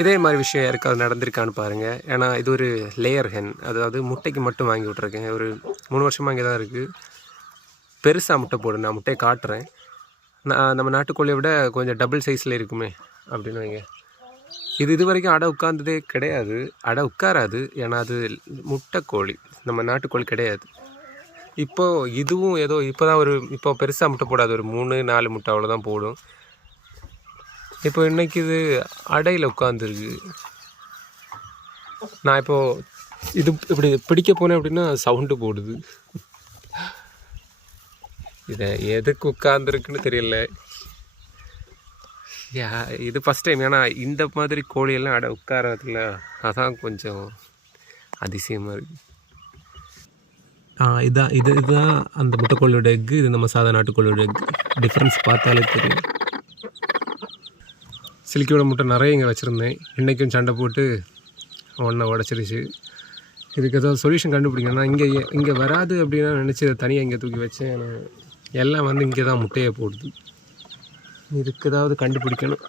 இதே மாதிரி விஷயம் யாருக்காவது நடந்திருக்கான்னு பாருங்கள். ஏன்னா இது ஒரு லேயர் ஹென், அதாவது முட்டைக்கு மட்டும் வாங்கி விட்ருக்கேன். ஒரு 3 வருஷமாக இங்கே தான் இருக்குது. பெருசாக முட்டை போடும், நான் முட்டையை காட்டுறேன். நம்ம நாட்டுக்கோழியை விட கொஞ்சம் டபுள் சைஸில் இருக்குமே அப்படின்னு வைங்க. இது வரைக்கும் அடை உட்கார்ந்ததே கிடையாது, அடை உட்காராது. ஏன்னா அது முட்டைக்கோழி, நம்ம நாட்டுக்கோழி கிடையாது. இப்போது இதுவும் ஏதோ இப்போ பெருசாக முட்டை போடாது, ஒரு 3-4 முட்டை அவ்வளோதான் போடும். இப்போ இன்றைக்கி இது அடையில் உட்காந்துருக்கு. நான் இப்போது இது இப்படி பிடிக்க போனேன் அப்படின்னா சவுண்டு போடுது. இதை எதுக்கு உட்காந்துருக்குன்னு தெரியல. இது ஃபஸ்ட் டைம். ஏன்னா இந்த மாதிரி கோழியெல்லாம் அடை உட்காரதில்ல, அதான் கொஞ்சம் அதிசயமாக இருக்குது. இதுதான் அந்த முட்டைக்கோழியோட எக்கு. இது நம்ம சாதா நாட்டுக்கோழியோட எக்கு. டிஃப்ரென்ஸ் பார்த்தாலே தெரியும். சில்கியோட முட்டை நிறைய இங்கே வச்சுருந்தேன். இன்றைக்கும் சண்டை போட்டு ஒன்றை உடச்சிருச்சு. இதுக்கு ஏதாவது சொல்யூஷன் கண்டுபிடிக்கணும். நான் இங்கே வராது அப்படின்னா நினச்சி அதை தனியாக இங்கே தூக்கி வச்சேன். எல்லாம் இங்கே தான் முட்டையை போடுது. இதுக்கு ஏதாவது கண்டுபிடிக்கணும்.